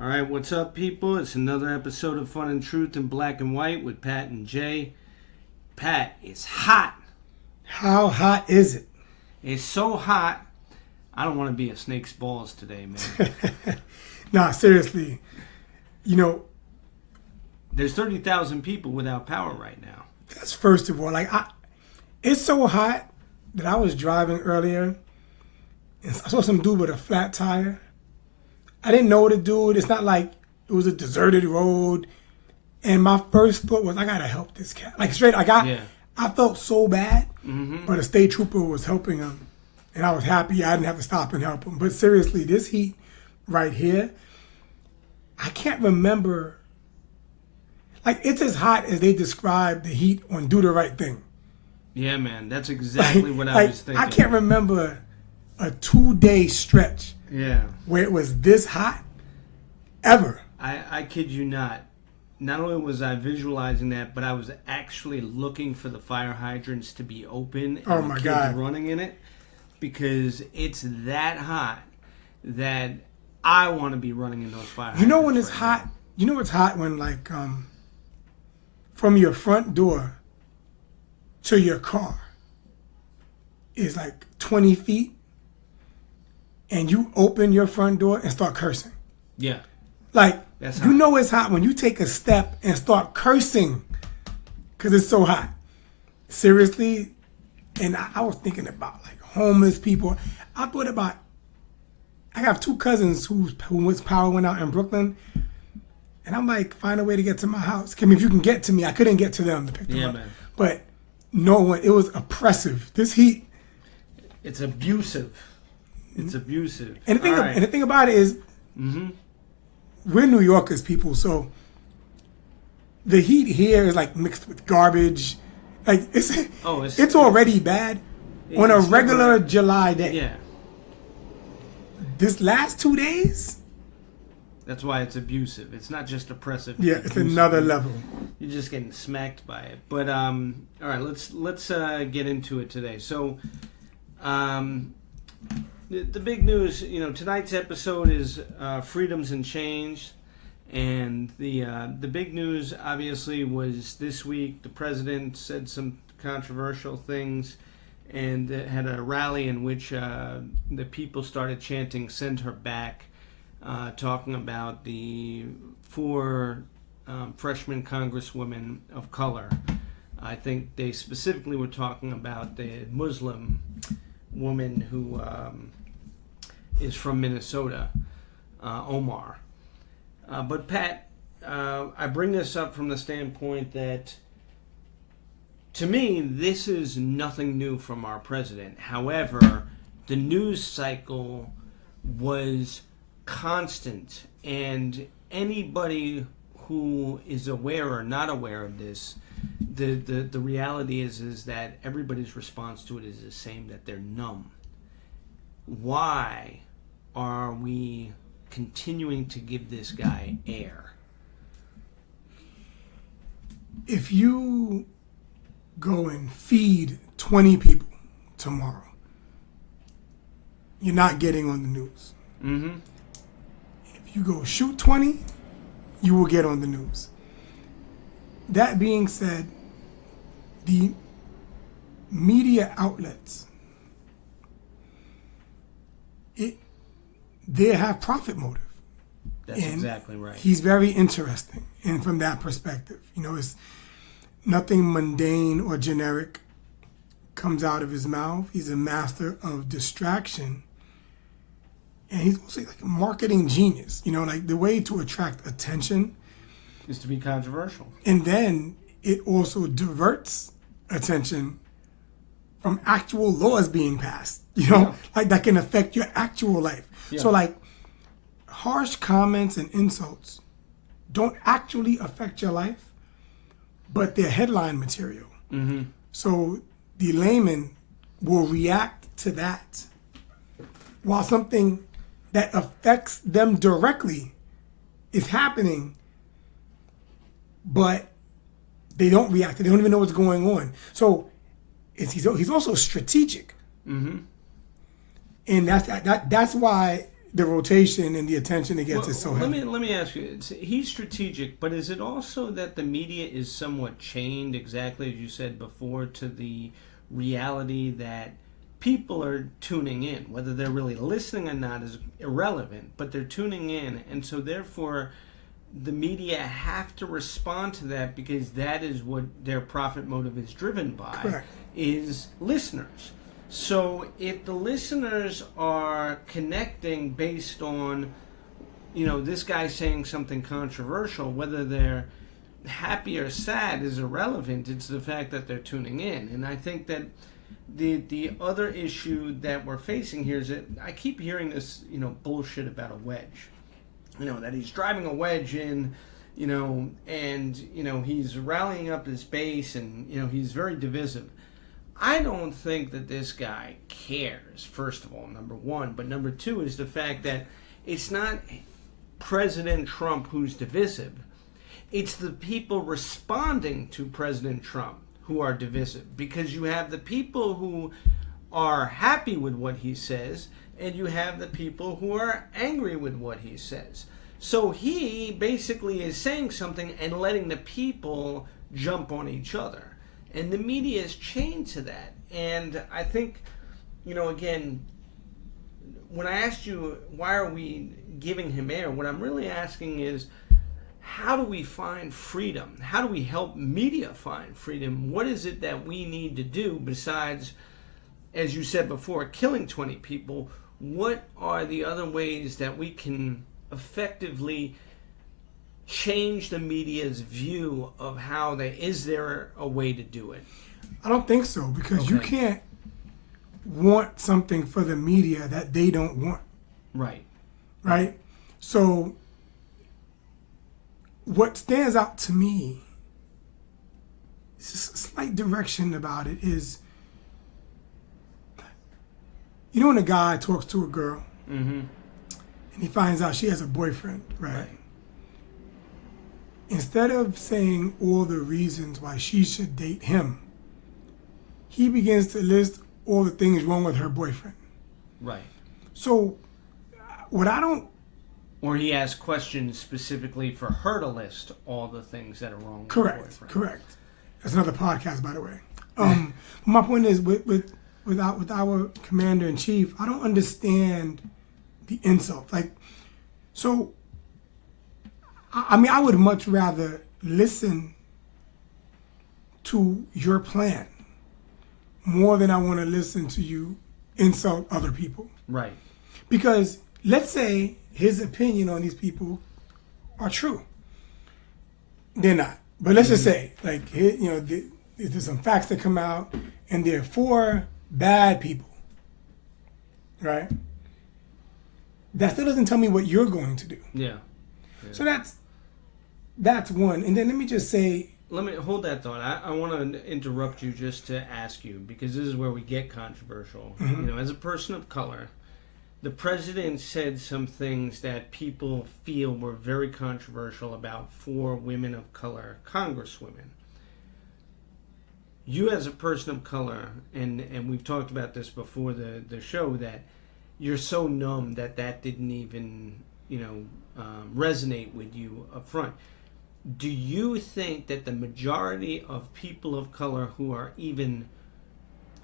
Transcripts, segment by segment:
All right, what's up, people? It's another episode of Fun and Truth in Black and White with Pat and Jay. Pat, it's hot. How hot is it? It's so hot, I don't want to be a snake's balls today, man. Nah, seriously. You know, There's 30,000 people without power right now. that's first of all. It's so hot that I was driving earlier and I saw some dude with a flat tire. I didn't know the dude. It's not like it was a deserted road. And my first thought was, I gotta help this cat. Like straight, I felt so bad, but a state trooper was helping him. And I was happy I didn't have to stop and help him. But seriously, this heat right here, I can't remember. Like, it's as hot as they describe the heat on Do the Right Thing. Yeah, man, that's exactly what I was thinking. I can't remember a 2-day stretch where it was this hot ever. I kid you not. Not only was I visualizing that, but I was actually looking for the fire hydrants to be open and the kids running in it, because it's that hot that I want to be running in those fire hydrants. You know when it's hot? Now. You know it's hot when, like, from your front door to your car is like 20 feet, and you open your front door and start cursing. Yeah. Like, that's you know it's hot when you take a step and start cursing because it's so hot. Seriously. And I was thinking about, like, homeless people. I thought about, I have 2 cousins whose power went out in Brooklyn. And I'm like, find a way to get to my house. I mean, if you can get to me, I couldn't get to them to pick them up. Man. But no one, it was oppressive. This heat. It's abusive. It's abusive. And the thing about it is, we're New Yorkers, people, so the heat here is like mixed with garbage. Like it's already bad on a regular July day. Yeah. This last 2 days. That's why it's abusive. It's not just oppressive. Yeah, it's another level. You're just getting smacked by it. But all right, let's get into it today. So, the big news, tonight's episode is Freedoms and Change, and the big news obviously was this week the president said some controversial things, and had a rally in which the people started chanting "Send her back." Talking about the 4 freshman congresswomen of color. I think they specifically were talking about the Muslim woman who is from Minnesota, Omar. But Pat, I bring this up from the standpoint that, to me, this is nothing new from our president. However, the news cycle was constant, and anybody who is aware or not aware of this, the reality is that everybody's response to it is the same, that they're numb. Why are we continuing to give this guy air? If you go and feed 20 people tomorrow, you're not getting on the news. If you go shoot 20, you will get on the news. That being said, the media outlets, they have profit motive. That's exactly right. He's very interesting, and from that perspective, it's nothing mundane or generic comes out of his mouth. He's a master of distraction. And he's also like a marketing genius, like the way to attract attention is to be controversial. And then it also diverts attention from actual laws being passed, like that can affect your actual life. Yeah. So like harsh comments and insults don't actually affect your life, but they're headline material. So the layman will react to that, while something that affects them directly is happening, but they don't react. They don't even know what's going on. So he's also strategic. And that's why the rotation and the attention it gets is so heavy. Let me ask you. He's strategic, but is it also that the media is somewhat chained, exactly as you said before, to the reality that people are tuning in, whether they're really listening or not is irrelevant, but they're tuning in, and so therefore the media have to respond to that because that is what their profit motive is driven by. Correct. Is listeners. So if the listeners are connecting based on, this guy saying something controversial, whether they're happy or sad is irrelevant. It's the fact that they're tuning in. And I think that the other issue that we're facing here is that I keep hearing this, bullshit about a wedge. That he's driving a wedge in, and, he's rallying up his base and, he's very divisive. I don't think that this guy cares, first of all, number one. But number two is the fact that it's not President Trump who's divisive. It's the people responding to President Trump who are divisive. Because you have the people who are happy with what he says, and you have the people who are angry with what he says. So he basically is saying something and letting the people jump on each other. And the media is chained to that. And I think, again, when I asked you, why are we giving him air? What I'm really asking is, how do we find freedom? How do we help media find freedom? What is it that we need to do besides, as you said before, killing 20 people? What are the other ways that we can effectively change the media's view of how is there a way to do it? I don't think so, because you can't want something for the media that they don't want. Right? So what stands out to me, just a slight direction about it, is, when a guy talks to a girl, and he finds out she has a boyfriend, right? Instead of saying all the reasons why she should date him, he begins to list all the things wrong with her boyfriend. Right. So, Or he asks questions specifically for her to list all the things that are wrong with her boyfriend. Correct. That's another podcast, by the way. My point is, with our commander-in-chief, I don't understand the insult. I would much rather listen to your plan more than I want to listen to you insult other people. Right. Because let's say his opinion on these people are true. They're not. But let's just say, there's some facts that come out, and there are 4 bad people, right? That still doesn't tell me what you're going to do. Yeah. So that's one. And then let me just say... Let me hold that thought. I want to interrupt you just to ask you, because this is where we get controversial. As a person of color, the president said some things that people feel were very controversial about 4 women of color congresswomen. You as a person of color, and we've talked about this before the show, that you're so numb that didn't even, resonate with you up front. Do you think that the majority of people of color who are even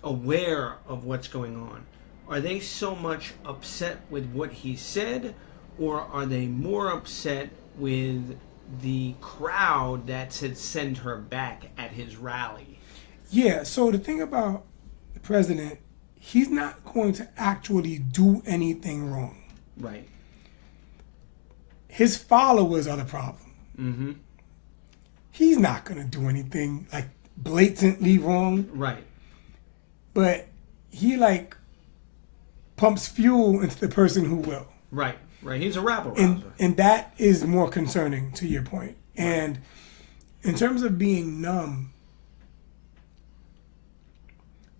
aware of what's going on, are they so much upset with what he said, or are they more upset with the crowd that said send her back at his rally? Yeah, so the thing about the president, he's not going to actually do anything wrong. Right. His followers are the problem. Mm-hmm. He's not going to do anything blatantly wrong. Right. But he pumps fuel into the person who will. Right. He's a rabble rouser. And that is more concerning, to your point. And in terms of being numb,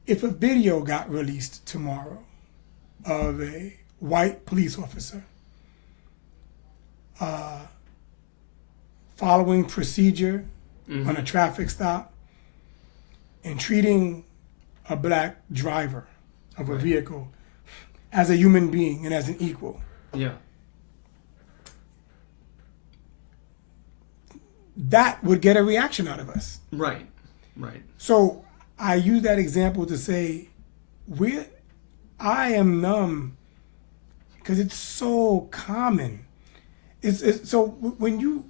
if a video got released tomorrow of a white police officer following procedure on a traffic stop and treating a black driver of a vehicle as a human being and as an equal, Yeah. that would get a reaction out of us. Right. Right. So I use that example to say, I am numb because it's so common. It's so when you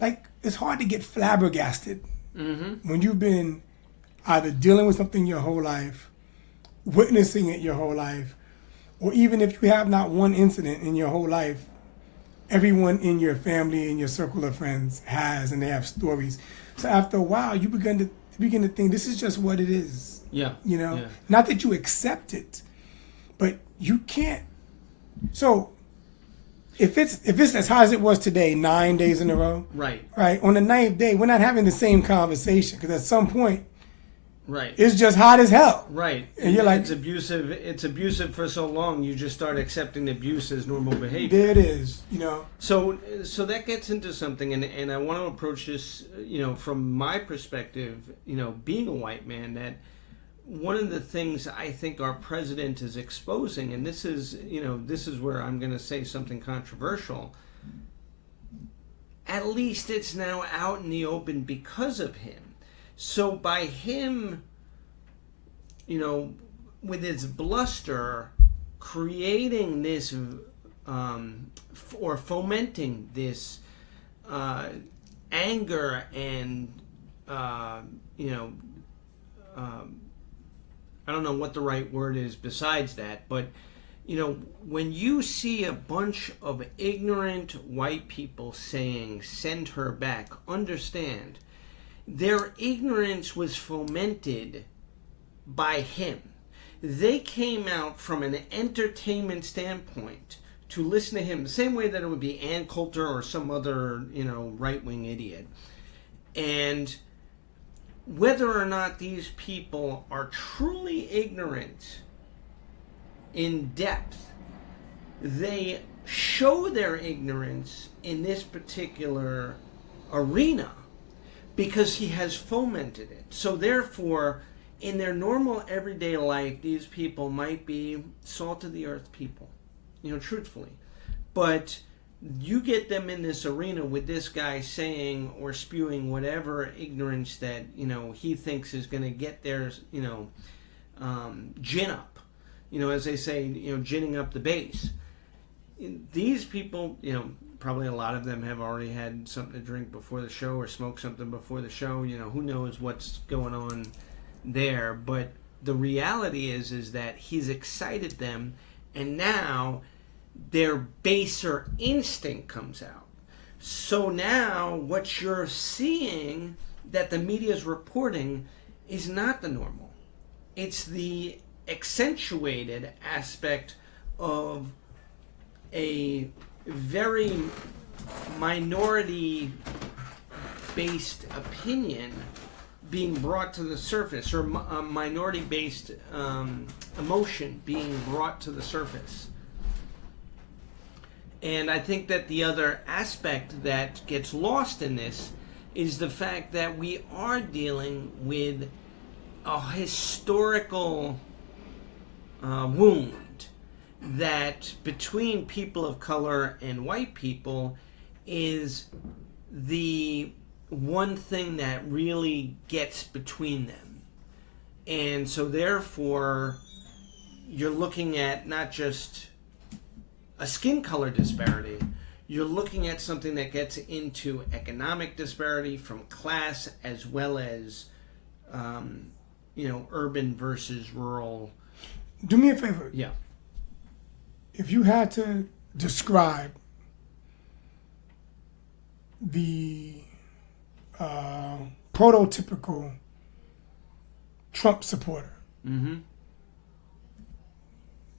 like, it's hard to get flabbergasted when you've been either dealing with something your whole life, witnessing it your whole life, or even if you have not one incident in your whole life, everyone in your family and your circle of friends has, and they have stories. So after a while, you begin to think this is just what it is. Yeah. You know, Yeah. not that you accept it, but you can't. So if it's as high as it was today, 9 days in a row, Right. right? On the ninth day, we're not having the same conversation because at some point Right. it's just hot as hell. Right. And you're like, it's abusive. It's abusive for so long. You just start accepting abuse as normal behavior. there it is. You know, So that gets into something, and I want to approach this, from my perspective, being a white man, that one of the things I think our president is exposing, and this is where I'm going to say something controversial. At least it's now out in the open because of him. So by him, with his bluster, creating this, or fomenting this anger and, I don't know what the right word is besides that, but, when you see a bunch of ignorant white people saying, send her back, understand, their ignorance was fomented by him. They came out from an entertainment standpoint to listen to him the same way that it would be Ann Coulter or some other, right-wing idiot. And whether or not these people are truly ignorant in depth, they show their ignorance in this particular arena because he has fomented it. So therefore, in their normal everyday life, these people might be salt of the earth people, truthfully. But you get them in this arena with this guy saying or spewing whatever ignorance that, he thinks is going to get their, gin up. As they say, ginning up the base. These people, probably a lot of them have already had something to drink before the show or smoked something before the show. Who knows what's going on there. But the reality is that he's excited them, and now their baser instinct comes out. So now what you're seeing that the media is reporting is not the normal. It's the accentuated aspect of a very minority-based opinion being brought to the surface, or a minority-based emotion being brought to the surface. And I think that the other aspect that gets lost in this is the fact that we are dealing with a historical wound that between people of color and white people is the one thing that really gets between them. And so therefore, you're looking at not just a skin color disparity, you're looking at something that gets into economic disparity from class as well as, urban versus rural. do me a favor. Yeah. If you had to describe the prototypical Trump supporter,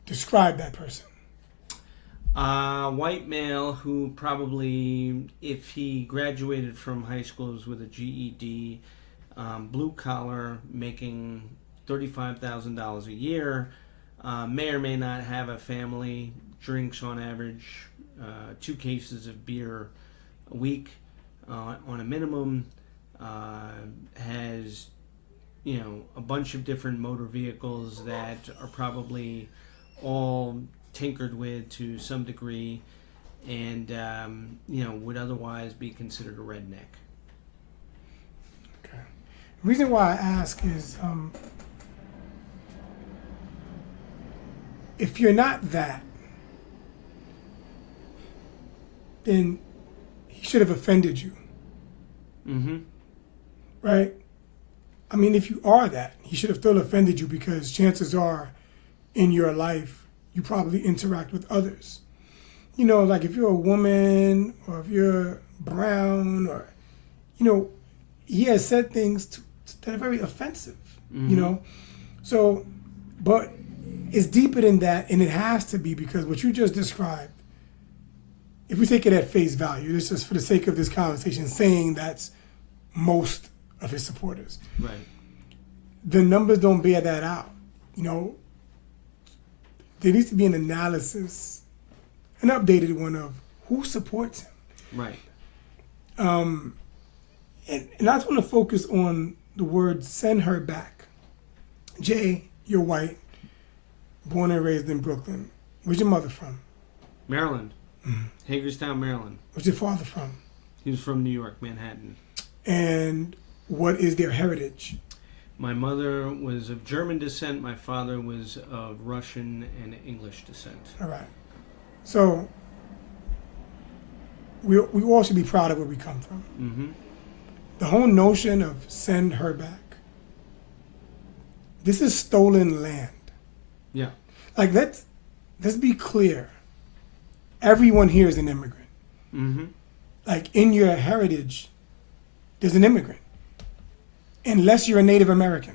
describe that person. White male who probably, if he graduated from high school, was with a GED, blue collar, making $35,000 a year, may or may not have a family, drinks on average 2 cases of beer a week on a minimum, has a bunch of different motor vehicles that are probably all tinkered with to some degree, and would otherwise be considered a redneck. Okay. The reason why I ask is if you're not that, then he should have offended you, Mm-hmm. right? I mean, if you are that, he should have still offended you because chances are in your life you probably interact with others. Like if you're a woman or if you're brown or, he has said things that are very offensive, So, but it's deeper than that, and it has to be because what you just described, if we take it at face value, this is for the sake of this conversation, saying that's most of his supporters. Right. The numbers don't bear that out. There needs to be an analysis, an updated one of who supports him. Right. And I just want to focus on the word "send her back." Jay, you're white, born and raised in Brooklyn. Where's your mother from? Maryland. Hagerstown, Maryland. Where's your father from? He was from New York, Manhattan. And what is their heritage? My mother was of German descent. My father was of Russian and English descent. All right. So we all should be proud of where we come from. Mm-hmm. The whole notion of send her back. This is stolen land. Yeah. Like let's be clear. Everyone here is an immigrant. Mm-hmm. Like in your heritage, there's an immigrant. Unless you're a Native American.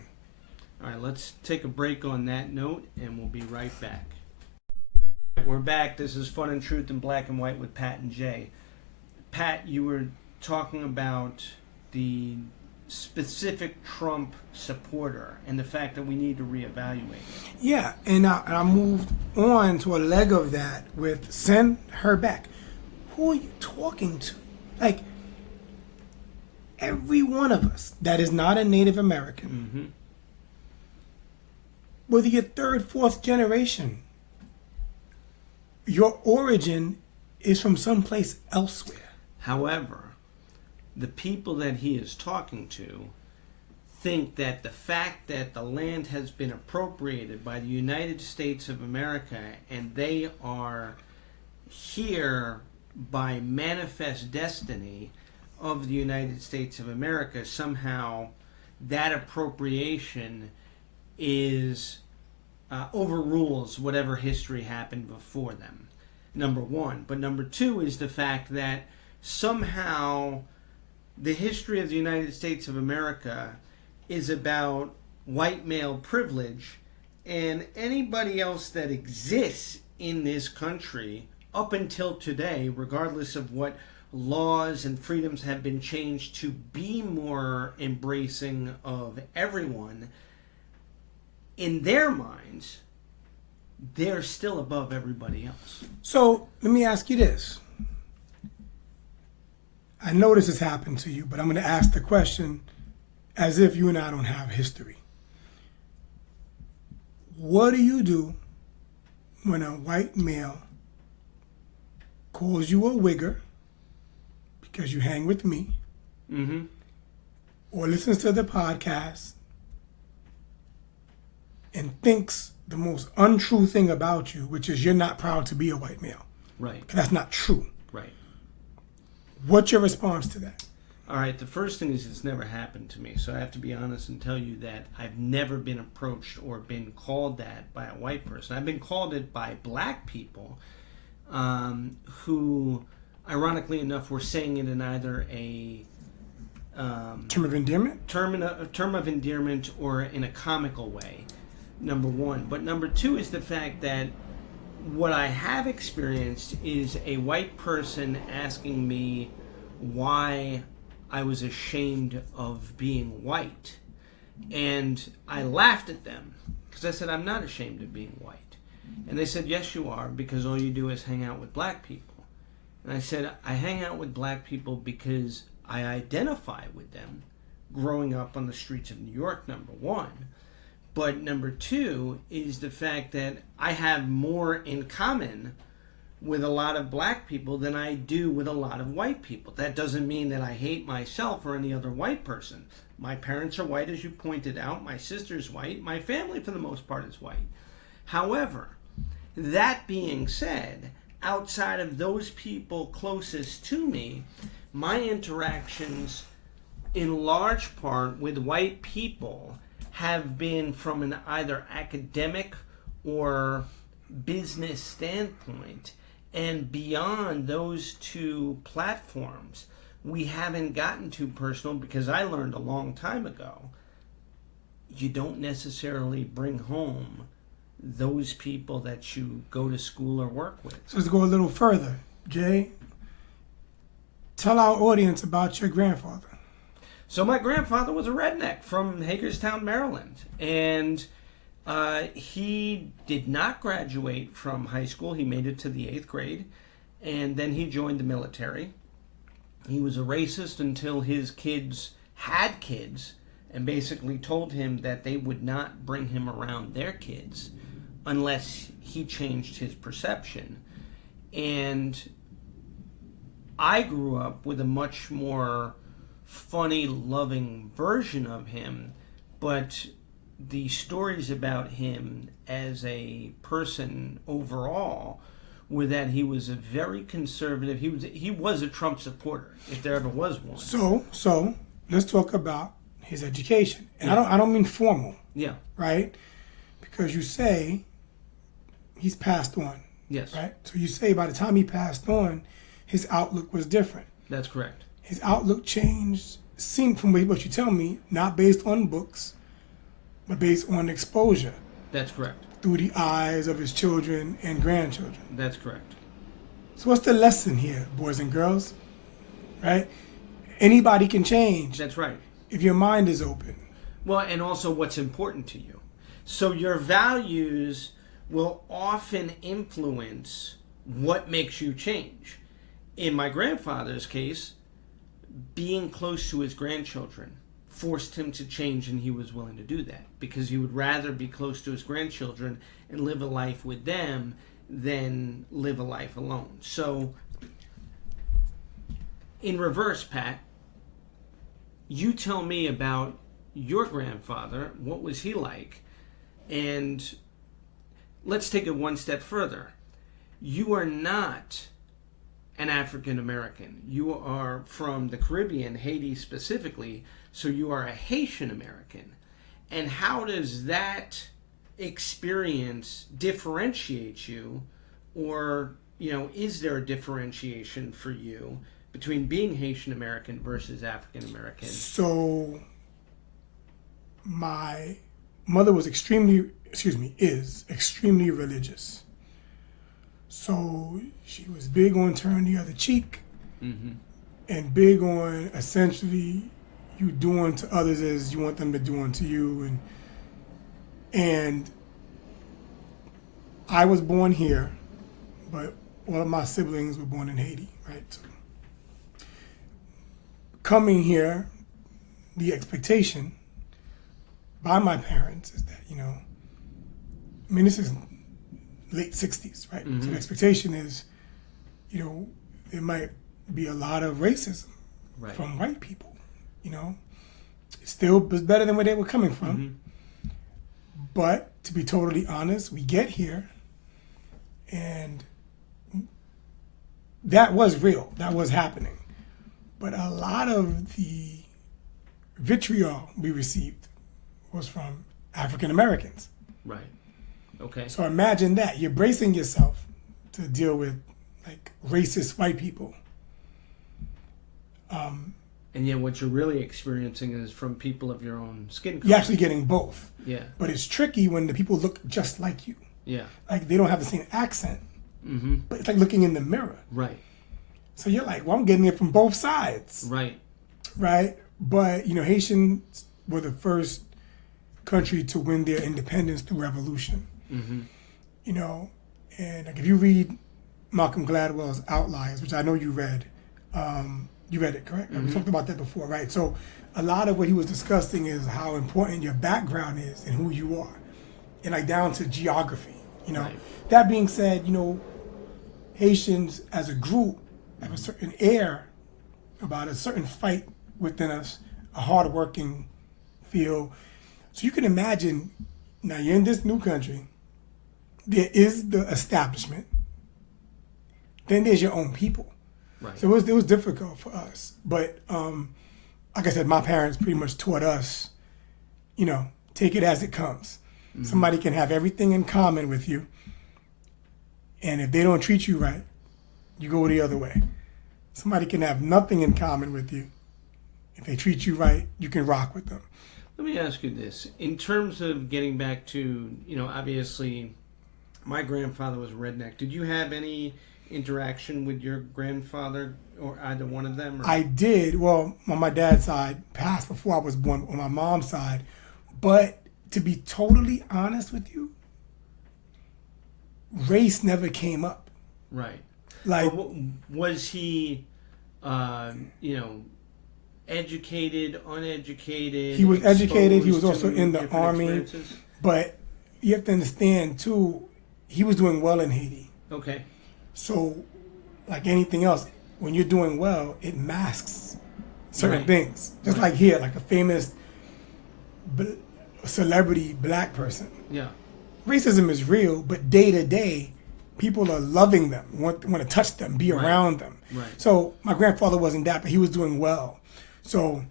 All right, let's take a break on that note, and we'll be right back. We're back. This is Fun and Truth in Black and White with Pat and Jay. Pat, you were talking about the specific Trump supporter and the fact that we need to reevaluate. Yeah, and I moved on to a leg of that with send her back. Who are you talking to? Like, every one of us that is not a Native American, Mm-hmm. whether you're third, fourth generation, your origin is from someplace elsewhere. However, the people that he is talking to think that the fact that the land has been appropriated by the United States of America and they are here by manifest destiny of the United States of America, somehow that appropriation is overrules whatever history happened before them, number one. But number two is the fact that somehow the history of the United States of America is about white male privilege, and anybody else that exists in this country up until today, regardless of what laws and freedoms have been changed to be more embracing of everyone, in their minds, they're still above everybody else. So let me ask you this. I know this has happened to you, but I'm going to ask the question as if you and I don't have history. What do you do when a white male calls you a wigger because you hang with me, Mm-hmm. or listens to the podcast and thinks the most untrue thing about you, which is you're not proud to be a white male? Right, 'Cause that's not true. right. What's your response to that? All right, the first thing is it's never happened to me, so I have to be honest and tell you that I've never been approached or been called that by a white person. I've been called it by black people who, ironically enough, were saying it in either a Term of endearment? term of endearment or in a comical way, number one. But number two is the fact that what I have experienced is a white person asking me why I was ashamed of being white. And I laughed at them because I said, I'm not ashamed of being white. And they said, yes, you are, because all you do is hang out with black people. And I said, I hang out with black people because I identify with them growing up on the streets of New York, number one. But number two is the fact that I have more in common with a lot of black people than I do with a lot of white people. That doesn't mean that I hate myself or any other white person. My parents are white, as you pointed out. My sister's white. My family, for the most part, is white. However, that being said, outside of those people closest to me, my interactions in large part with white people have been from an either academic or business standpoint. And beyond those two platforms, we haven't gotten too personal because I learned a long time ago, you don't necessarily bring home those people that you go to school or work with. So let's go a little further. Jay, tell our audience about your grandfather. So my grandfather was a redneck from Hagerstown, Maryland. And he did not graduate from high school. He made it to the 8th grade. And then he joined the military. He was a racist until his kids had kids and basically told him that they would not bring him around their kids unless he changed his perception. And I grew up with a much more funny, loving version of him, but the stories about him as a person overall were that he was a very conservative. He was a Trump supporter, if there ever was one. So let's talk about his education, and I don't mean formal. Yeah. Right, because you say he's passed on. Yes. Right. So you say by the time he passed on, his outlook was different. That's correct. His outlook changed, seemed from what you tell me, not based on books, but based on exposure. That's correct. Through the eyes of his children and grandchildren. That's correct. So what's the lesson here, boys and girls? Right? Anybody can change. That's right. If your mind is open. Well, and also what's important to you. So your values will often influence what makes you change. In my grandfather's case, being close to his grandchildren forced him to change, and he was willing to do that because he would rather be close to his grandchildren and live a life with them than live a life alone. So in reverse, Pat, you tell me about your grandfather. What was he like? And let's take it one step further. You are not an African American. You are from the Caribbean, Haiti specifically, so you are a Haitian American. And how does that experience differentiate you? Or, is there a differentiation for you between being Haitian American versus African American? So my mother was is extremely religious. So she was big on turn the other cheek, and big on essentially you doing to others as you want them to do unto you. And I was born here, but all of my siblings were born in Haiti, right? So coming here, the expectation by my parents is that, this is late 60s, right? So the expectation is, there might be a lot of racism from white people, It still was better than where they were coming from. But to be totally honest, we get here and that was real. That was happening. But a lot of the vitriol we received was from African Americans. Right. Okay. So imagine that. You're bracing yourself to deal with racist white people. And yet what you're really experiencing is from people of your own skin color. You're actually getting both. Yeah. But it's tricky when the people look just like you. Yeah. Like they don't have the same accent. But it's like looking in the mirror. Right. So you're like, well, I'm getting it from both sides. Right. Right? But, Haitians were the first country to win their independence through revolution. And if you read Malcolm Gladwell's Outliers, which I know you read, You read it, correct? We talked about that before, right? So a lot of what he was discussing is how important your background is and who you are, and like down to geography. You know, Right. that being said, you know, Haitians as a group have a certain air about a certain fight within us, a hardworking feel. So you can imagine now you're in this new country. There is the establishment. Then there's your own people. Right. So it was difficult for us. But like I said, my parents pretty much taught us, you know, take it as it comes. Somebody can have everything in common with you. And if they don't treat you right, you go the other way. Somebody can have nothing in common with you. If they treat you right, you can rock with them. Let me ask you this. In terms of getting back to, you know, obviously my grandfather was a redneck. Did you have any interaction with your grandfather or either one of them? Or? I did. Well, on my dad's side, passed before I was born on my mom's side. But to be totally honest with you, race never came up. Right. Like, But was he, you know, educated, uneducated? He was educated. He was exposed also to in the different army. experiences? but you have to understand too, he was doing well in Haiti. Okay. So, like anything else, when you're doing well, it masks certain Right. things. Just Right. like here, like a famous celebrity black person. Yeah. Racism is real, but day to day, people are loving them, want to touch them, be Right. around them. Right. So my grandfather wasn't that, but he was doing well. So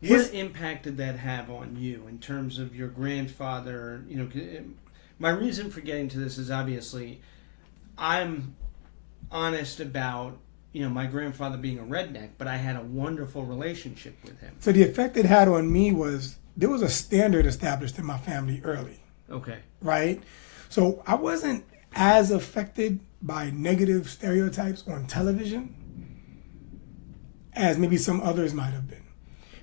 his What impact did that have on you in terms of your grandfather? You know, my reason for getting to this is obviously I'm honest about, you know, my grandfather being a redneck, but I had a wonderful relationship with him. so the effect it had on me was there was a standard established in my family early, Okay. right? So I wasn't as affected by negative stereotypes on television as maybe some others might have been.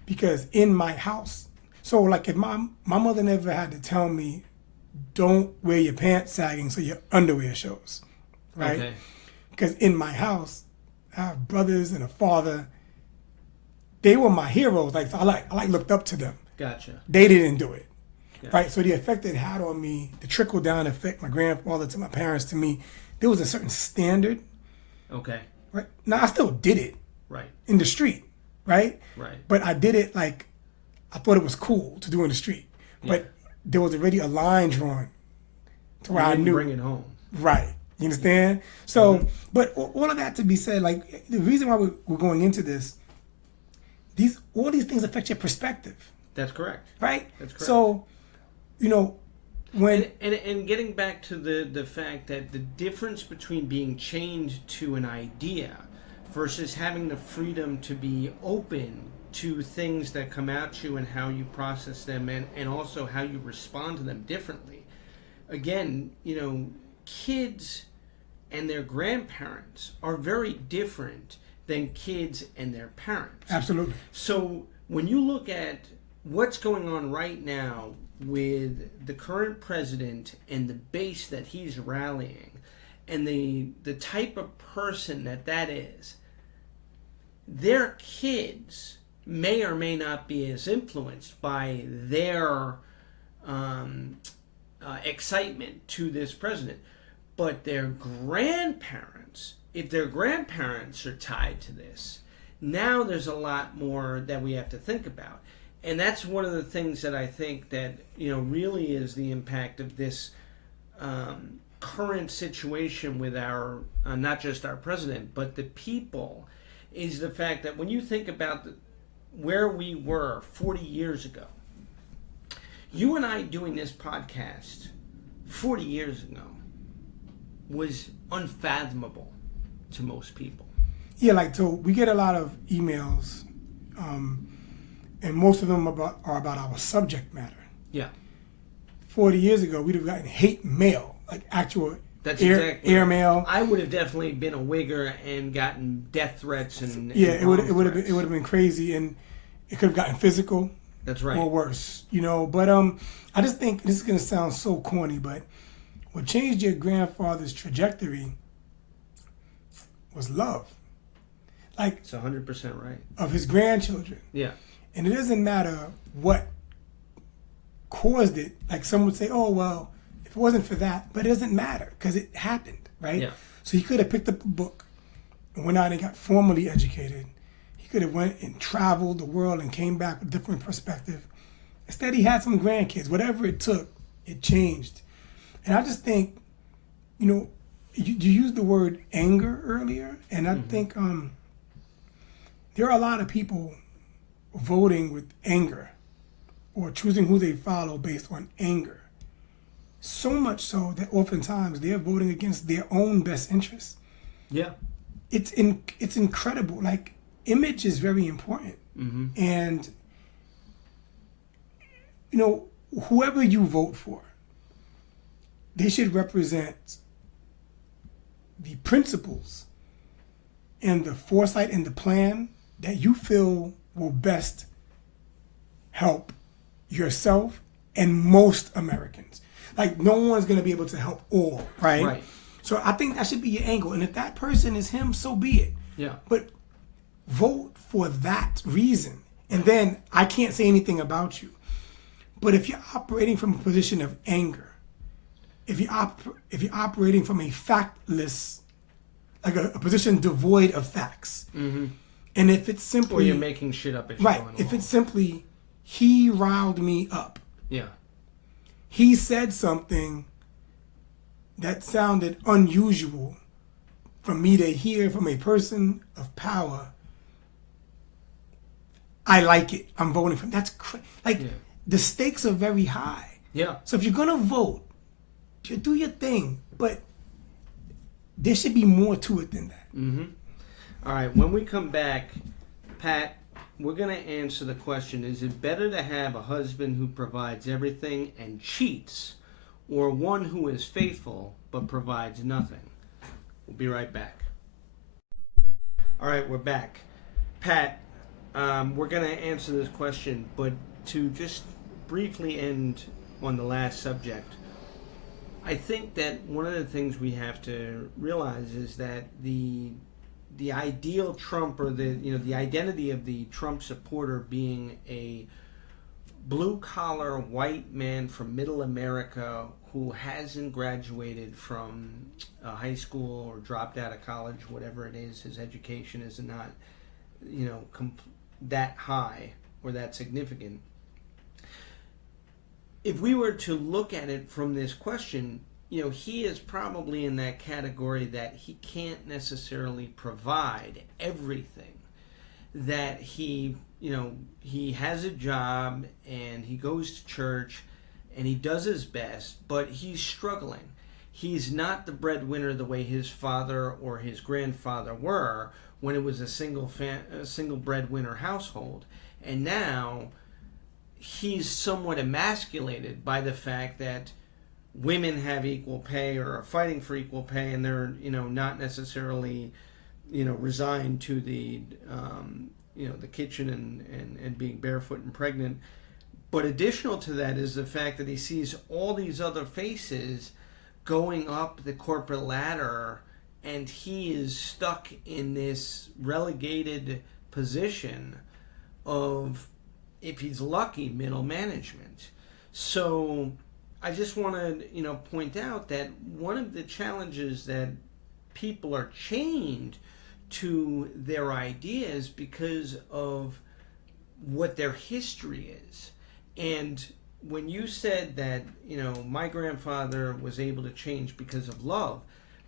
Because in my house, so like if my mother never had to tell me, don't wear your pants sagging so your underwear shows, right? Okay. Because in my house, I have brothers and a father. They were my heroes. Like I looked up to them. Gotcha. They didn't do it, Yeah. right? So the effect it had on me, the trickle down effect, my grandfather to my parents to me, there was a certain standard, Okay. right? Now I still did it Right. in the street, right? Right. But I did it like I thought it was cool to do in the street. But there was already a line drawn to where You I didn't knew. bring it home. Right. You understand? So, but all of that to be said, like the reason why we're going into this, all these things affect your perspective, That's correct. right? That's correct. So, you know, when And getting back to the fact that the difference between being chained to an idea versus having the freedom to be open to things that come at you and how you process them and also how you respond to them differently. Again, you know, kids and their grandparents are very different than kids and their parents. absolutely, So when you look at what's going on right now with the current president and the base that he's rallying and the type of person that is, their kids may or may not be as influenced by their excitement to this president, but their grandparents, if their grandparents are tied to this, now there's a lot more that we have to think about. And that's one of the things that I think that, you know, really is the impact of this current situation with our, not just our president, but the people, is the fact that when you think about where we were 40 years ago, you and I doing this podcast 40 years ago was unfathomable to most people. yeah. Like so, we get a lot of emails, and most of them are about our subject matter. Yeah. 40 years ago, we'd have gotten hate mail, like actual That's air exactly mail. I would have definitely been a wigger and gotten death threats and Yeah, and it would bomb have threats. been crazy, and it could have gotten physical That's right. or worse, you know. But I just think this is gonna sound so corny, but what changed your grandfather's trajectory was love. like It's 100% right. of his grandchildren. Yeah. And it doesn't matter what caused it. Like some would say, oh, well, if it wasn't for that, but it doesn't matter because it happened, right? Yeah. So he could have picked up a book and went out and got formally educated. He could have went and traveled the world and came back with a different perspective. Instead, he had some grandkids. Whatever it took, it changed. And I just think, you know, you used the word anger earlier, and I think there are a lot of people voting with anger or choosing who they follow based on anger. So much so that oftentimes they're voting against their own best interests. Yeah. It's incredible. Like, image is very important. And, you know, whoever you vote for, they should represent the principles and the foresight and the plan that you feel will best help yourself and most Americans. Like, no one's going to be able to help all, right? Right. So I think that should be your angle. And if that person is him, so be it. Yeah. But vote for that reason. And then I can't say anything about you. But if you're operating from a position of anger, if you're operating from a factless, like a position devoid of facts, and if it's simply, Or you're making shit up as you're right, going if along. it's simply he riled me up, Yeah. he said something that sounded unusual for me to hear from a person of power. I like it. I'm voting for him. That's like the stakes are very high. Yeah. So if you're gonna vote, you do your thing, but there should be more to it than that. All right. When we come back, Pat, we're going to answer the question, is it better to have a husband who provides everything and cheats, or one who is faithful but provides nothing? We'll be right back. All right, we're back. Pat, we're going to answer this question, but to just briefly end on the last subject, I think that one of the things we have to realize is that the ideal Trump, or the identity of the Trump supporter being a blue collar white man from middle America who hasn't graduated from high school or dropped out of college, whatever it is, his education is not that high or that significant. If we were to look at it from this question, he is probably in that category that he can't necessarily provide everything. That he has a job and he goes to church and he does his best, but he's struggling. He's not the breadwinner the way his father or his grandfather were when it was a single breadwinner household. And now he's somewhat emasculated by the fact that women have equal pay or are fighting for equal pay, and they're not necessarily resigned to the the kitchen and being barefoot and pregnant. But additional to that is the fact that he sees all these other faces going up the corporate ladder, and he is stuck in this relegated position of, if he's lucky, middle management. So I just want to point out that one of the challenges that people are chained to their ideas because of what their history is. And when you said that my grandfather was able to change because of love,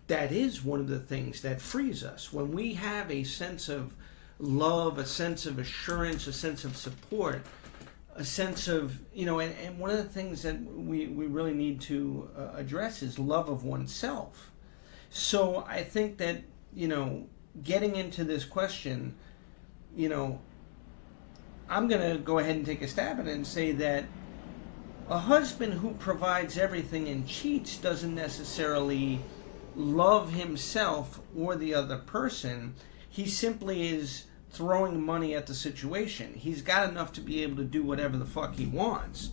that is one of the things that frees us. When we have a sense of love, a sense of assurance, a sense of support, a sense of, and one of the things that we really need to address is love of oneself. So I think that, getting into this question, I'm going to go ahead and take a stab at it and say that a husband who provides everything and cheats doesn't necessarily love himself or the other person. He simply is throwing money at the situation. He's got enough to be able to do whatever the fuck he wants,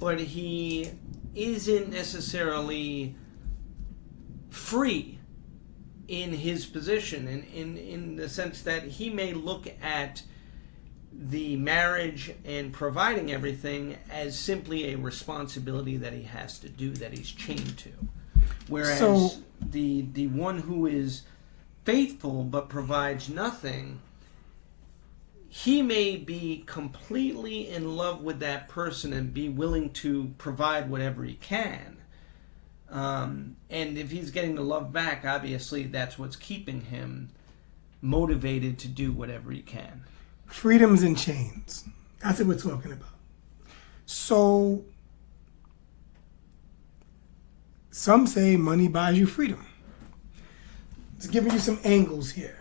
but he isn't necessarily free in his position, in the sense that he may look at the marriage and providing everything as simply a responsibility that he has to do, that he's chained to. Whereas the one who is faithful but provides nothing, he may be completely in love with that person and be willing to provide whatever he can. And if he's getting the love back, obviously that's what's keeping him motivated to do whatever he can. Freedoms and chains. That's what we're talking about. So, some say money buys you freedom. Just giving you some angles here.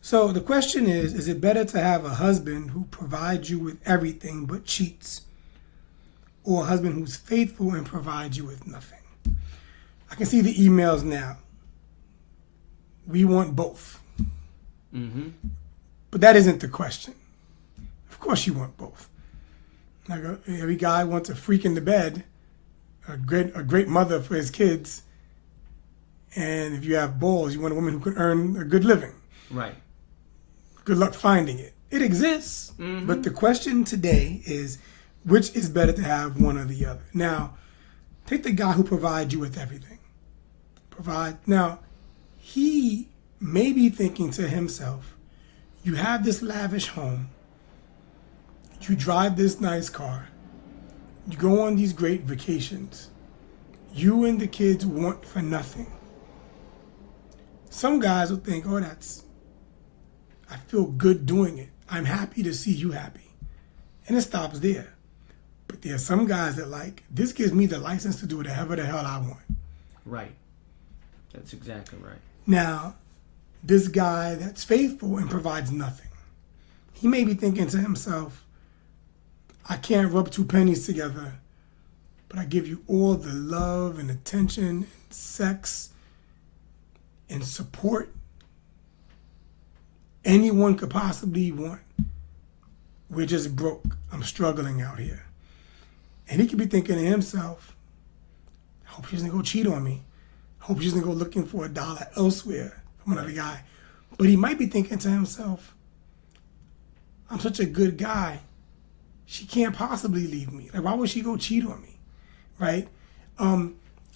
So the question is it better to have a husband who provides you with everything but cheats, or a husband who's faithful and provides you with nothing? I can see the emails now. We want both. Mm-hmm. But that isn't the question. Of course you want both. Like every guy wants a freak in the bed, a great mother for his kids, and if you have balls, you want a woman who can earn a good living. Right. Good luck finding it. It exists, but the question today is, which is better to have, one or the other? Now, take the guy who provides you with everything. Now, he may be thinking to himself, you have this lavish home, you drive this nice car, you go on these great vacations, you and the kids want for nothing. Some guys will think, oh, I feel good doing it. I'm happy to see you happy. And it stops there. But there are some guys that this gives me the license to do whatever the hell I want. Right. That's exactly right. Now, this guy that's faithful and provides nothing, he may be thinking to himself, I can't rub two pennies together, but I give you all the love and attention and sex and support anyone could possibly want. We're just broke. I'm struggling out here. And he could be thinking to himself, I hope she doesn't go cheat on me. I hope she doesn't go looking for $1 elsewhere from another guy. But he might be thinking to himself, I'm such a good guy. She can't possibly leave me. Why would she go cheat on me? Right?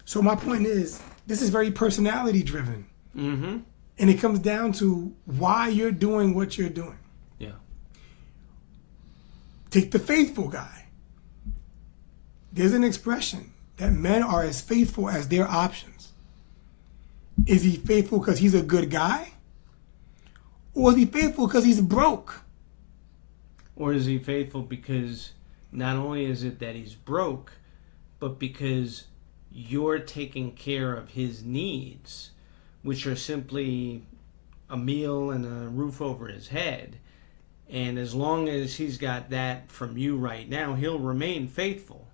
So my point is, this is very personality driven. Mm-hmm. And it comes down to why you're doing what you're doing. Yeah. Take the faithful guy. There's an expression that men are as faithful as their options. Is he faithful because he's a good guy? Or is he faithful because he's broke? Or is he faithful because not only is it that he's broke, but because you're taking care of his needs, which are simply a meal and a roof over his head. And as long as he's got that from you right now, he'll remain faithful.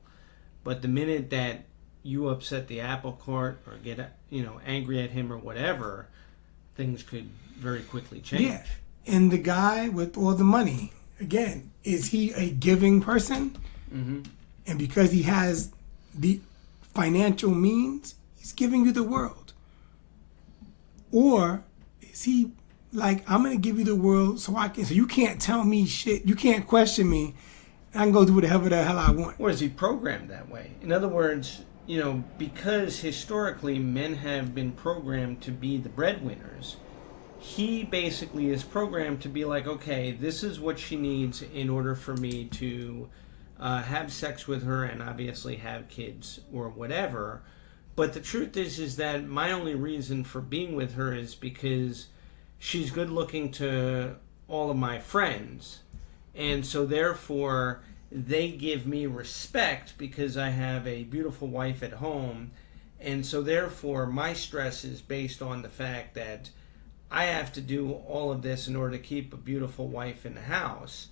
But the minute that you upset the apple cart or get angry at him or whatever, things could very quickly change. Yeah. And the guy with all the money, again, is he a giving person? Mm-hmm. And because he has the financial means, he's giving you the world. Or is he like, I'm going to give you the world so you can't tell me shit, you can't question me, I can go do whatever the hell I want. Or is he programmed that way? In other words, because historically men have been programmed to be the breadwinners, he basically is programmed to be like, okay, this is what she needs in order for me to have sex with her and obviously have kids or whatever. But the truth is that my only reason for being with her is because she's good looking to all of my friends. And so therefore, they give me respect because I have a beautiful wife at home. And so therefore, my stress is based on the fact that I have to do all of this in order to keep a beautiful wife in the house.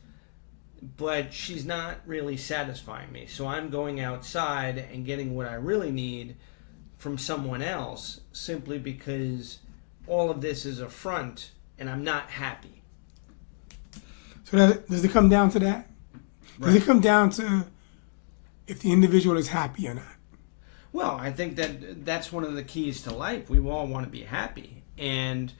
But she's not really satisfying me. So I'm going outside and getting what I really need from someone else simply because all of this is a front and I'm not happy. So does it come down to that? Does Right. it come down to if the individual is happy or not? Well, I think that that's one of the keys to life. We all want to be happy. And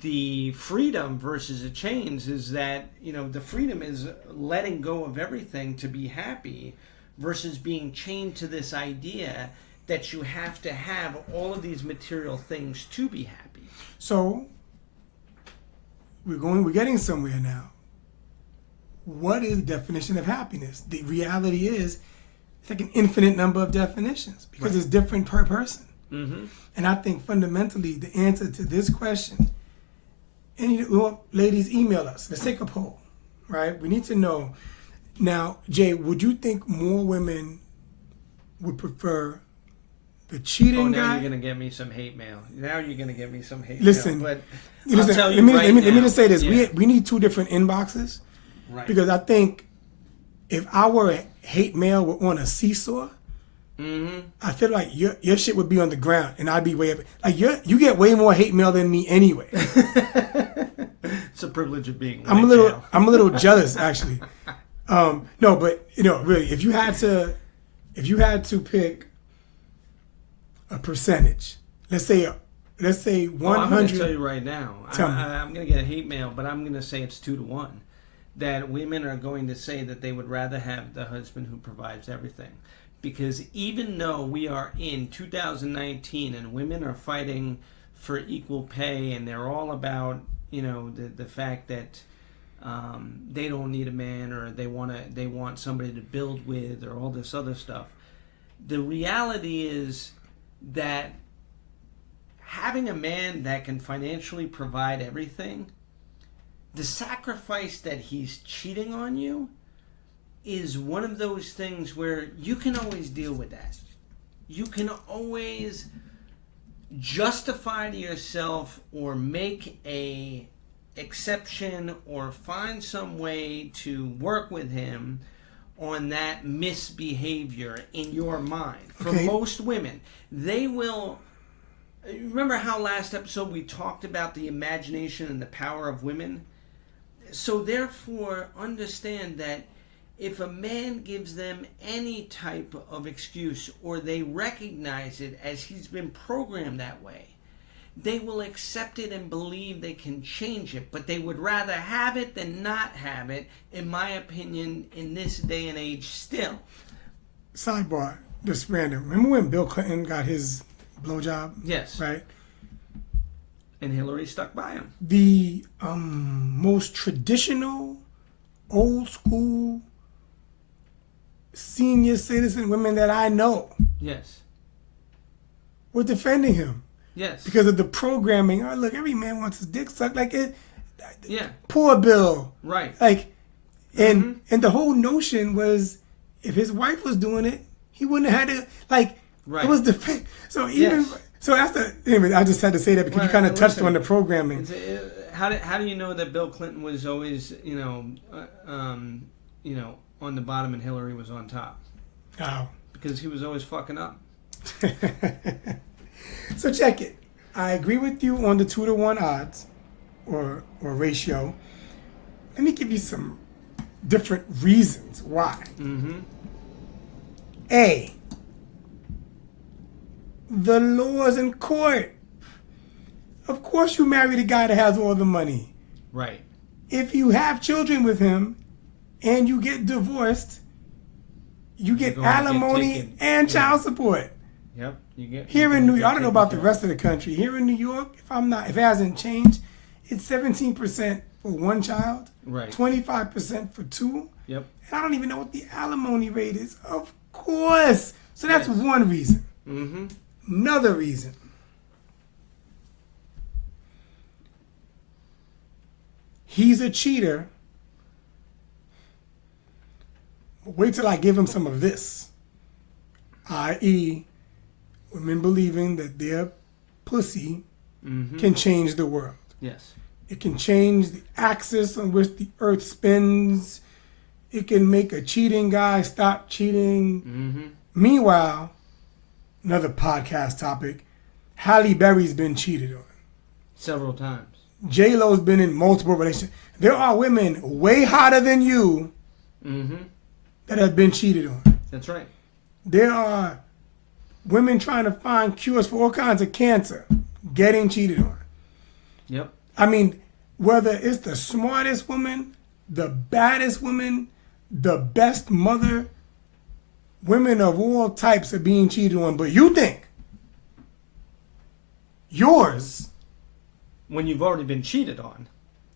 the freedom versus the chains is that, the freedom is letting go of everything to be happy versus being chained to this idea that you have to have all of these material things to be happy. So we're getting somewhere now. What is the definition of happiness? The reality is it's like an infinite number of definitions because it's different per person. Mm-hmm. And I think fundamentally the answer to this question, and ladies, email us. Let's take a poll, right? We need to know. Now, Jay, would you think more women would prefer the cheating now guy? you're going to get me some hate mail. Listen, But listen, I'll tell you let me right let me now, just say this. yeah. We need two different inboxes. Right. Because I think if our hate mail were on a seesaw, I feel like your shit would be on the ground and I'd be way up. Like you get way more hate mail than me anyway. It's a privilege of being. I'm a little jealous actually. No, but really, if you had to pick a percentage, let's say 100. I'm going to tell you right now. Tell me. I'm going to get a hate mail, but I'm going to say it's 2-1. That women are going to say that they would rather have the husband who provides everything. Because even though we are in 2019 and women are fighting for equal pay and they're all about, the fact that they don't need a man or they want somebody to build with or all this other stuff. The reality is that having a man that can financially provide everything, the sacrifice that he's cheating on you is one of those things where you can always deal with that. You can always justify to yourself or make a exception or find some way to work with him on that misbehavior in your mind. For most women, they will. Remember how last episode we talked about the imagination and the power of women? So therefore, understand that if a man gives them any type of excuse or they recognize it as he's been programmed that way, they will accept it and believe they can change it. But they would rather have it than not have it, in my opinion, in this day and age still. Sidebar, just random. Remember when Bill Clinton got his blowjob? Yes. Right? And Hillary stuck by him. The most traditional, old school, senior citizen women that I know Yes. were defending him. Yes. Because of the programming. Oh, look, every man wants his dick sucked. Like it. Yeah. Poor Bill. Right. Like, and the whole notion was, if his wife was doing it, he wouldn't have had to. Like, Right. it was the. So even so, that's the. Anyway, I just had to say that because you kind of touched on the programming. How do you know that Bill Clinton was always on the bottom and Hillary was on top? How? Because he was always fucking up. So check it. I agree with you on the 2-1 odds or ratio. Let me give you some different reasons why. A, the laws in court. Of course you marry the guy that has all the money. Right. If you have children with him and you get divorced, you get alimony and child support. Yep. Here in New York, I don't know about the rest of the country. Here in New York, if it hasn't changed, it's 17% for one child, Right. 25% for two. Yep. And I don't even know what the alimony rate is. Of course. So that's one reason. Another reason. He's a cheater. Wait till I give him some of this. I.e., women believing that their pussy can change the world. Yes. It can change the axis on which the earth spins. It can make a cheating guy stop cheating. Meanwhile, another podcast topic, Halle Berry's been cheated on. Several times. J-Lo's been in multiple relationships. There are women way hotter than you that have been cheated on. That's right. There are women trying to find cures for all kinds of cancer, getting cheated on. Yep. I mean, whether it's the smartest woman, the baddest woman, the best mother, women of all types are being cheated on. But you think yours When you've already been cheated on.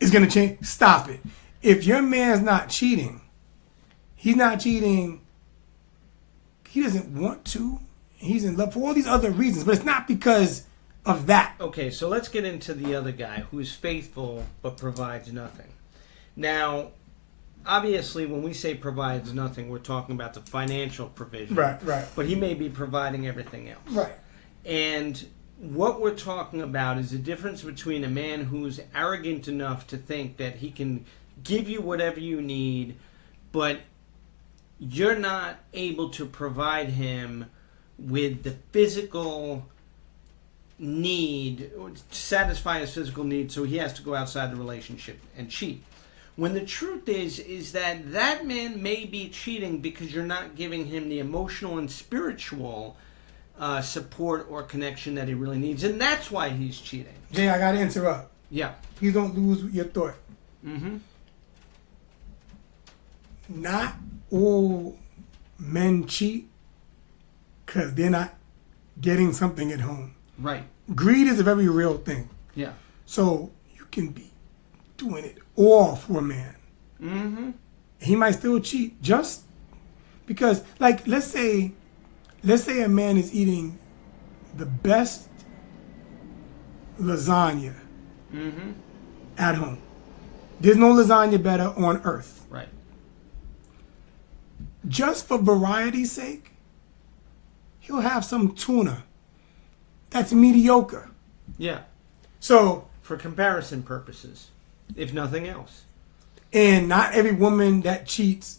is going to change? Stop it. If your man's not cheating, he's not cheating, he doesn't want to. He's in love for all these other reasons, but it's not because of that. Okay, so let's get into the other guy who's faithful but provides nothing. Now, obviously, when we say provides nothing, we're talking about the financial provision. Right. But he may be providing everything else. Right. And what we're talking about is the difference between a man who's arrogant enough to think that he can give you whatever you need, but you're not able to provide him with the physical need, satisfy his physical needs, so he has to go outside the relationship and cheat. When the truth is that that man may be cheating because you're not giving him the emotional and spiritual support or connection that he really needs, and that's why he's cheating. Jay, I gotta interrupt. Yeah. Please don't lose your thought. Mm-hmm. Not all men cheat because they're not getting something at home. Right. Greed is a very real thing. Yeah. So you can be doing it all for a man. Mm-hmm. He might still cheat just because, like, let's say a man is eating the best lasagna Mm-hmm. at home. There's no lasagna better on earth. Right. Just for variety's sake, he'll have some tuna that's mediocre. Yeah. So, For comparison purposes, if nothing else. and not every woman that cheats,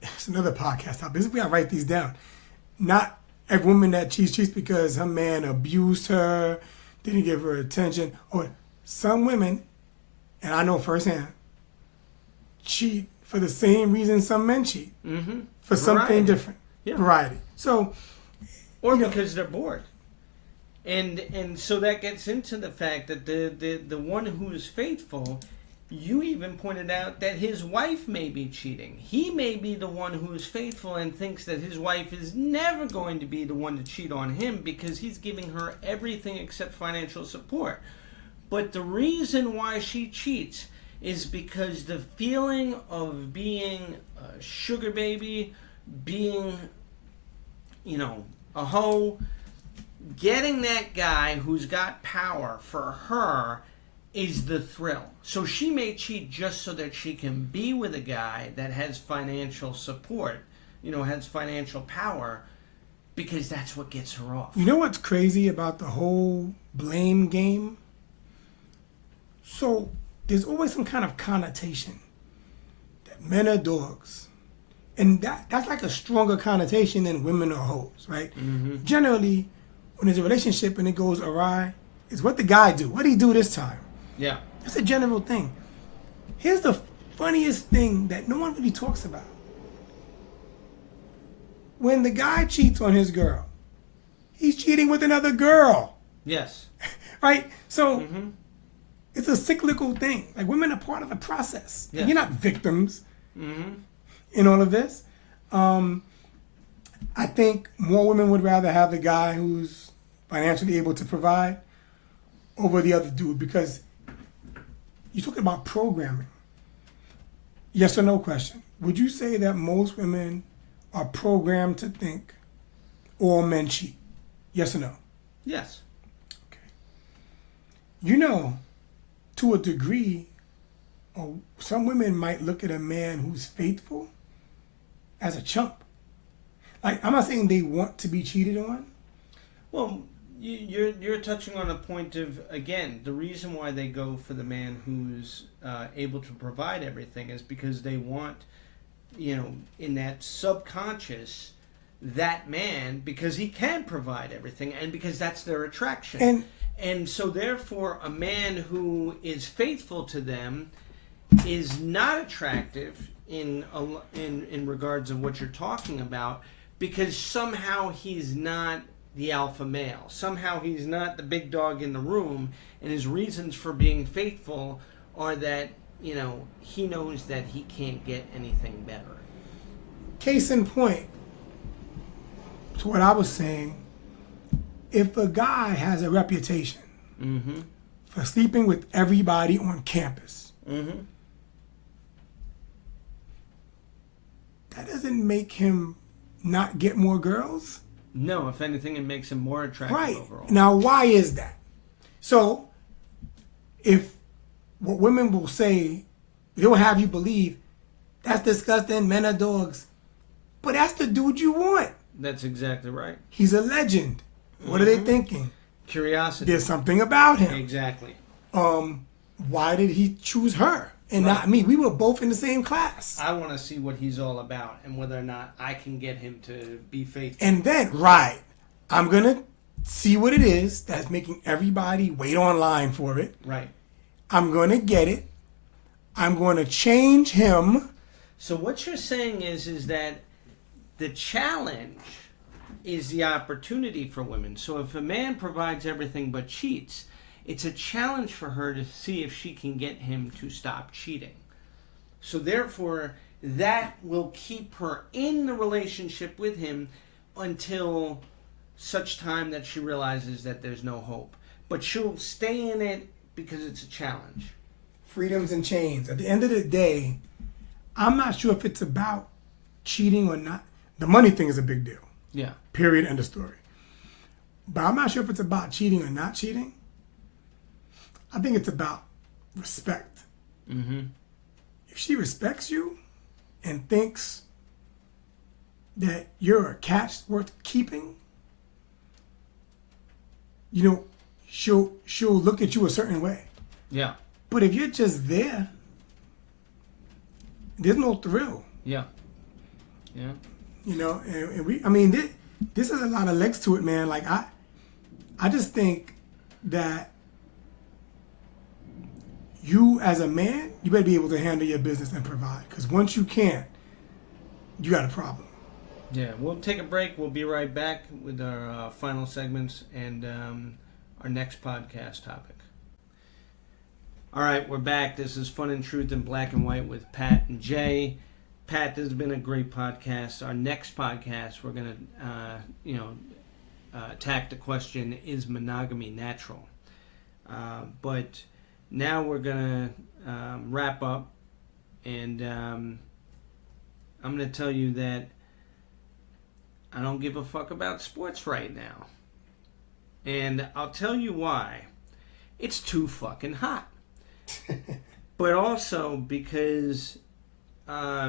it's another podcast topic. This is where I write these down. Not every woman that cheats because her man abused her, didn't give her attention. Or some women, and I know firsthand, cheat for the same reason some men cheat. Mm-hmm. For something Variety. different. Yeah. Variety. So, Or you know, because they're bored. And so that gets into the fact that the one who is faithful, you even pointed out that his wife may be cheating. He may be the one who is faithful and thinks that his wife is never going to be the one to cheat on him because he's giving her everything except financial support. But the reason why she cheats is because the feeling of being a sugar baby, being, a hoe, getting that guy who's got power for her is the thrill. So she may cheat just so that she can be with a guy that has financial support, has financial power, because that's what gets her off. you know what's crazy about the whole blame game? So, there's always some kind of connotation that men are dogs. And that's like a stronger connotation than women are hoes, right? Mm-hmm. Generally, when there's a relationship and it goes awry, it's what the guy do. What did he do this time? Yeah. That's a general thing. Here's the funniest thing that no one really talks about. When the guy cheats on his girl, he's cheating with another girl, Yes. right? So Mm-hmm. it's a cyclical thing. Like, women are part of the process. Yeah. And you're not victims Mm-hmm. in all of this. I think more women would rather have the guy who's financially able to provide over the other dude, because you're talking about programming. Yes or no question. Would you say that most women are programmed to think all men cheat? Yes or no? Yes. To a degree, some women might look at a man who's faithful as a chump. Like, I'm not saying they want to be cheated on. Well, you're touching on a point of, again, the reason why they go for the man who's able to provide everything is because they want, in that subconscious, that man, because he can provide everything and because that's their attraction. And so therefore a man who is faithful to them is not attractive in regards of what you're talking about, because somehow he's not the alpha male. Somehow he's not the big dog in the room, and his reasons for being faithful are that, he knows that he can't get anything better. Case in point to what I was saying, if a guy has a reputation Mm-hmm. for sleeping with everybody on campus, Mm-hmm. that doesn't make him not get more girls. No, if anything, it makes him more attractive Right. overall. Now, why is that? So, if what women will say, they'll have you believe, that's disgusting, men are dogs. But that's the dude you want. That's exactly right. He's a legend. What are they thinking? Curiosity. There's something about him. Exactly. Why did he choose her and not me? We were both in the same class. I want to see what he's all about and whether or not I can get him to be faithful. And then, I'm going to see what it is that's making everybody wait online for it. Right. I'm going to get it. I'm going to change him. So what you're saying is that the challenge is the opportunity for women. So if a man provides everything but cheats, it's a challenge for her to see if she can get him to stop cheating. So therefore, that will keep her in the relationship with him until such time that she realizes that there's no hope. But she'll stay in it because it's a challenge. Freedoms and chains. At the end of the day, I'm not sure if it's about cheating or not. The money thing is a big deal. Yeah. Period. End of story. But I'm not sure if it's about cheating or not cheating. I think it's about respect. Mm-hmm. If she respects you and thinks that you're a catch worth keeping, she'll look at you a certain way. Yeah. But if you're just there, there's no thrill. Yeah. Yeah. This has a lot of legs to it, man. Like I just think that you as a man, you better be able to handle your business and provide. Because once you can't, you got a problem. Yeah, we'll take a break. We'll be right back with our final segments and our next podcast topic. All right, we're back. This is Fun and Truth in Black and White with Pat and Jay. Pat, this has been a great podcast. Our next podcast, we're going to, attack the question, is monogamy natural? But now we're going to wrap up, and I'm going to tell you that I don't give a fuck about sports right now. And I'll tell you why. It's too fucking hot. But also because we're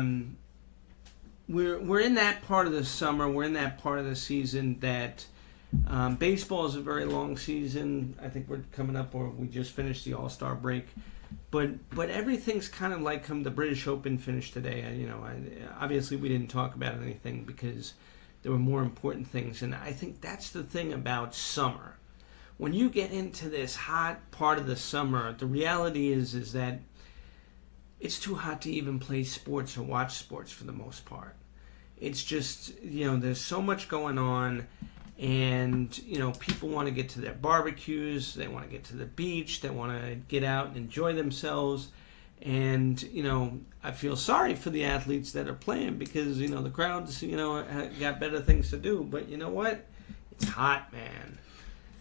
in that part of the summer, we're in that part of the season that baseball is a very long season. I think we're coming up, or we just finished the All-Star break. But everything's kind of like the British Open finished today. Obviously we didn't talk about anything because there were more important things. And I think that's the thing about summer. When you get into this hot part of the summer, the reality is that it's too hot to even play sports or watch sports for the most part. It's just, there's so much going on, and, people want to get to their barbecues, they want to get to the beach, they want to get out and enjoy themselves. And, I feel sorry for the athletes that are playing because, the crowds, got better things to do. But you know what? It's hot, man.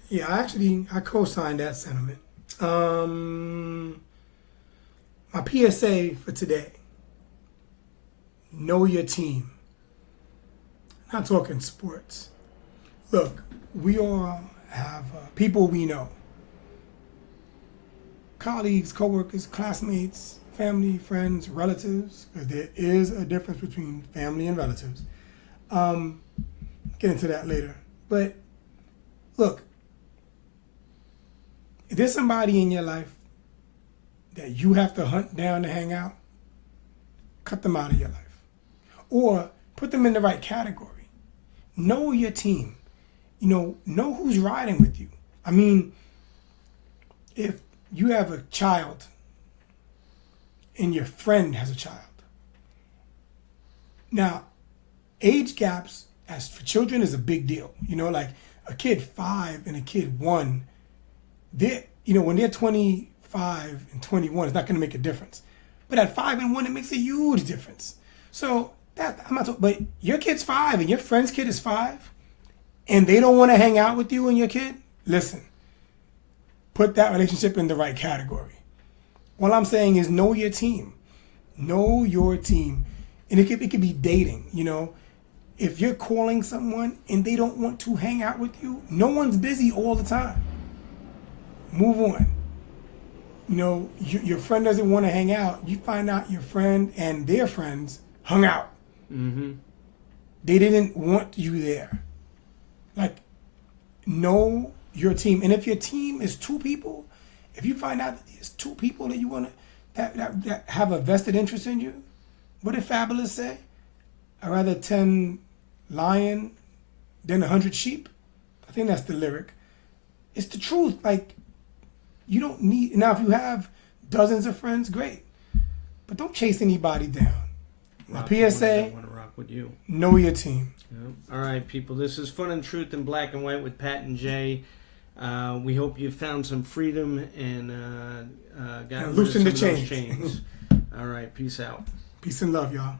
Yeah, I co-signed that sentiment. My PSA for today: know your team. Not talking sports. Look, we all have people we know, colleagues, coworkers, classmates, family, friends, relatives, because there is a difference between family and relatives. Get into that later. But look, if there's somebody in your life that you have to hunt down to hang out, cut them out of your life. Or put them in the right category. Know your team. Know who's riding with you. I mean, if you have a child and your friend has a child. Now, age gaps as for children is a big deal. a kid 5 and a kid 1, when they're 25 and 21, it's not going to make a difference. But at 5 and 1, it makes a huge difference. So but your kid's 5 and your friend's kid is 5, and they don't want to hang out with you and your kid. Listen, put that relationship in the right category. All I'm saying is know your team. Know your team. And it could be dating, If you're calling someone and they don't want to hang out with you, no one's busy all the time. Move on. Your friend doesn't want to hang out. You find out your friend and their friends hung out. Mm-hmm. They didn't want you there. Know your team. And if your team is 2 people, if you find out that there's 2 people that you want to that have a vested interest in you, what did Fabulous say? I'd rather 10 lion than 100 sheep. I think that's the lyric. It's the truth. You don't need, now if you have dozens of friends, great. But don't chase anybody down. Now, PSA, I want to rock with you. Know your team. Yep. All right, people. This is Fun and Truth in Black and White with Pat and Jay. We hope you found some freedom and got And rid of loosen the some of those chains. chains. All right. Peace out. Peace and love, y'all.